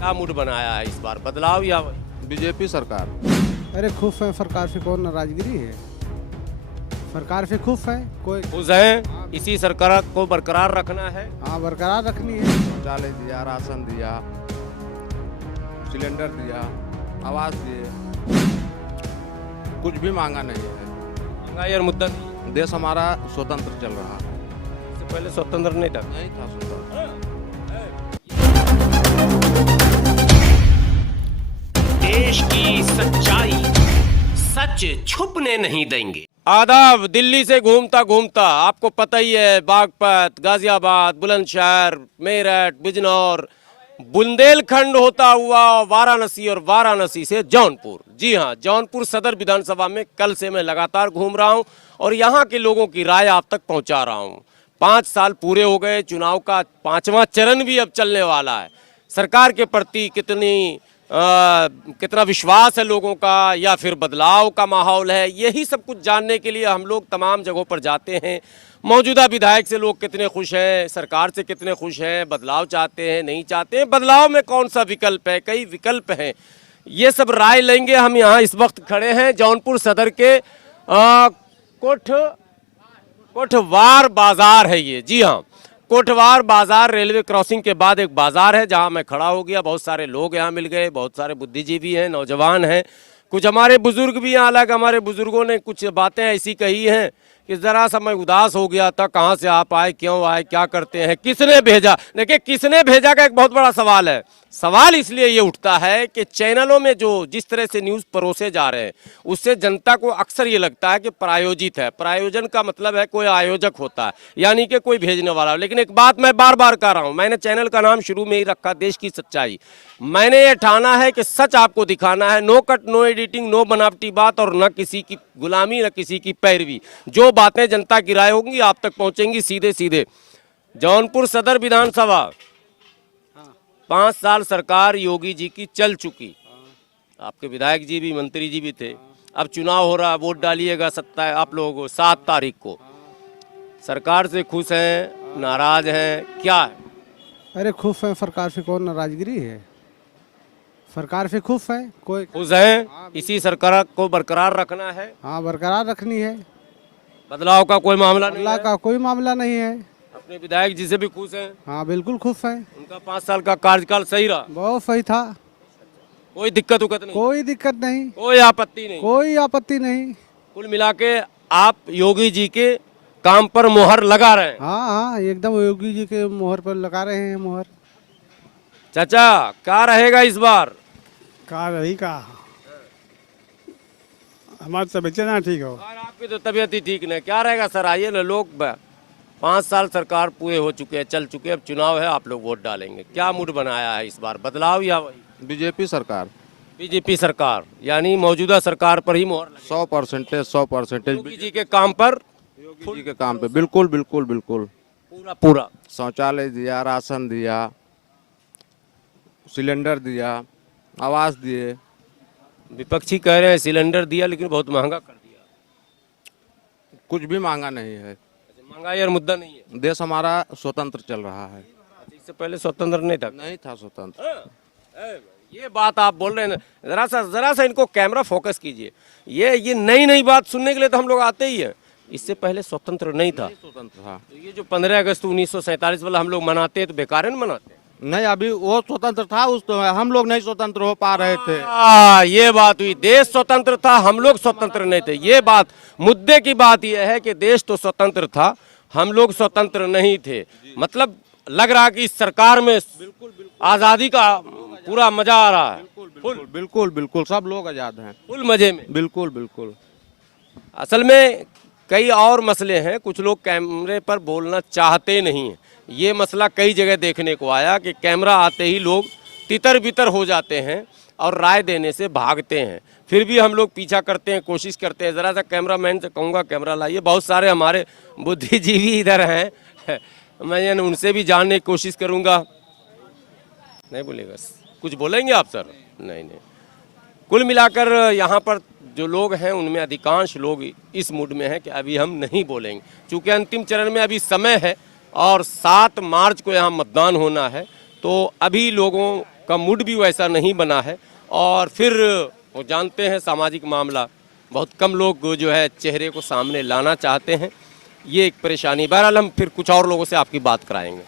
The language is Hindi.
क्या मूड बनाया है इस बार, बदलाव या बीजेपी सरकार। अरे खुश है, सरकार से कौन नाराजगिरी है? सरकार से खुश है कोई? खुश हैं, इसी सरकार को बरकरार रखना है। हाँ, बरकरार रखनी है। शौचालय दिया, राशन दिया, सिलेंडर दिया, आवास दिए, कुछ भी मांगा नहीं है। महंगाई और मुद्दा नहीं, देश हमारा स्वतंत्र चल रहा है। इससे पहले स्वतंत्र नहीं था। नहीं था स्वतंत्र। देश की सच्चाई सच छुपने नहीं देंगे। आदाब। दिल्ली से घूमता घूमता आपको पता ही है, बागपत, गाजियाबाद, बुलंदशहर, मेरठ, बिजनौर, बुंदेलखंड होता हुआ वाराणसी और वाराणसी से जौनपुर। जी हाँ, जौनपुर सदर विधानसभा में कल से मैं लगातार घूम रहा हूँ और यहाँ के लोगों की राय आप तक पहुँचा रहा हूँ। 5 साल पूरे हो गए, चुनाव का 5वां चरण भी अब चलने वाला है। सरकार के प्रति कितना विश्वास है लोगों का, या फिर बदलाव का माहौल है, यही सब कुछ जानने के लिए हम लोग तमाम जगहों पर जाते हैं। मौजूदा विधायक से लोग कितने खुश हैं, सरकार से कितने खुश हैं, बदलाव चाहते हैं, नहीं चाहते हैं, बदलाव में कौन सा विकल्प है, कई विकल्प हैं, ये सब राय लेंगे हम। यहाँ इस वक्त खड़े हैं जौनपुर सदर के कोठवार बाजार है ये। जी हाँ, कोठवार बाजार रेलवे क्रॉसिंग के बाद एक बाजार है जहां मैं खड़ा हो गया। बहुत सारे लोग यहाँ मिल गए, बहुत सारे बुद्धिजीवी हैं, नौजवान हैं, कुछ हमारे बुजुर्ग भी हैं। हालांकि हमारे बुजुर्गों ने कुछ बातें ऐसी कही हैं कि ज़रा सा मैं उदास हो गया था, कहाँ से आप आए, क्यों आए, क्या करते हैं, किसने भेजा। देखिए, किसने भेजा का एक बहुत बड़ा सवाल है। सवाल इसलिए ये उठता है कि चैनलों में जो जिस तरह से न्यूज़ परोसे जा रहे हैं उससे जनता को अक्सर ये लगता है कि प्रायोजित है। प्रायोजन का मतलब है कोई आयोजक होता है, यानी कि कोई भेजने वाला। लेकिन एक बात मैं बार बार कह रहा हूँ, मैंने चैनल का नाम शुरू में ही रखा देश की सच्चाई। मैंने ये ठाना है कि सच आपको दिखाना है। No cut, no editing, no बनावटी बात और न किसी की गुलामी, न किसी की पैरवी। जो बातें जनता की राय होंगी आप तक पहुंचेंगी सीधे सीधे। जौनपुर सदर विधानसभा 5 साल सरकार योगी जी की चल चुकी। आपके विधायक जी भी, मंत्री जी भी थे। अब चुनाव हो रहा है, वोट डालिएगा आप लोगों 7 तारीख को। सरकार से खुश हैं, नाराज हैं, क्या है? अरे खुश है, सरकार से कौन नाराजगिरी है? सरकार से खुश है कोई? खुश हैं, इसी सरकार को बरकरार रखना है। हाँ, बरकरार रखनी है। बदलाव का कोई मामला नहीं बदलाव है। का कोई मामला नहीं है। अपने विधायक जी से भी खुश हैं। हाँ, बिल्कुल खुश है। उनका 5 साल का कार्यकाल सही रहा, बहुत सही था। कोई दिक्कत उक्कत नहीं, कोई दिक्कत नहीं, कोई आपत्ति नहीं। कोई आपत्ति नहीं। कुल मिला के आप योगी जी के काम पर मोहर लगा रहे हैं। हाँ हाँ, एकदम योगी जी के मोहर पर लगा रहे हैं मोहर। चाचा, क्या रहेगा इस बार? का रही का हमारी तबीयत ना ठीक हो। और आपकी तो तबीयत ही ठीक नहीं, क्या रहेगा सर? आइए ना, लोग 5 साल सरकार पूरे हो चुके हैं, चल चुके हैं, अब चुनाव है, आप लोग वोट डालेंगे। क्या मूड बनाया है इस बार, बदलाव या वही बीजेपी सरकार। बीजेपी सरकार, यानी मौजूदा सरकार पर ही मोहर लगी। 100% योगी जी के काम पर योगी जी के काम पे बिल्कुल बिल्कुल बिल्कुल। पूरा पूरा शौचालय दिया, राशन दिया, सिलेंडर दिया, आवास दिए। विपक्षी कह रहे हैं सिलेंडर दिया लेकिन बहुत महंगा कर दिया। कुछ भी मांगा नहीं है। महंगाई और मुद्दा नहीं है। देश हमारा स्वतंत्र चल रहा है। इससे पहले स्वतंत्र नहीं था। नहीं था स्वतंत्र। ये बात आप बोल रहे हैं, जरा सा इनको कैमरा फोकस कीजिए। ये नई बात सुनने के लिए तो हम लोग आते ही हैं। इससे पहले स्वतंत्र नहीं था। स्वतंत्र था। तो ये जो 15 अगस्त 1947 वाला हम लोग मनाते हैं तो बेकार है ना मनाते हैं? नहीं, अभी वो स्वतंत्र था, उस तो हम लोग नहीं स्वतंत्र हो पा रहे थे। ये बात हुई, देश स्वतंत्र था, हम लोग स्वतंत्र नहीं थे। ये बात, मुद्दे की बात यह है कि देश तो स्वतंत्र था, हम लोग स्वतंत्र नहीं थे। मतलब लग रहा कि इस सरकार में आजादी का पूरा मजा आ रहा है। बिल्कुल बिल्कुल सब लोग आजाद हैं, फुल मजे में। बिल्कुल बिल्कुल। असल में कई और मसले हैं, कुछ लोग कैमरे पर बोलना चाहते नहीं हैं। ये मसला कई जगह देखने को आया कि कैमरा आते ही लोग तितर बितर हो जाते हैं और राय देने से भागते हैं। फिर भी हम लोग पीछा करते हैं, कोशिश करते हैं। ज़रा सा कैमरामैन से कहूँगा कैमरा लाइए। बहुत सारे हमारे बुद्धिजीवी इधर हैं, मैं उनसे भी जानने की कोशिश करूँगा। नहीं बोलेगा? कुछ बोलेंगे आप सर? नहीं। कुल मिलाकर यहाँ पर जो लोग हैं उनमें अधिकांश लोग इस मूड में हैं कि अभी हम नहीं बोलेंगे, क्योंकि अंतिम चरण में अभी समय है और 7 मार्च को यहाँ मतदान होना है। तो अभी लोगों का मूड भी वैसा नहीं बना है। और फिर वो जानते हैं सामाजिक मामला, बहुत कम लोग जो है चेहरे को सामने लाना चाहते हैं, ये एक परेशानी। बहरहाल हम फिर कुछ और लोगों से आपकी बात कराएंगे।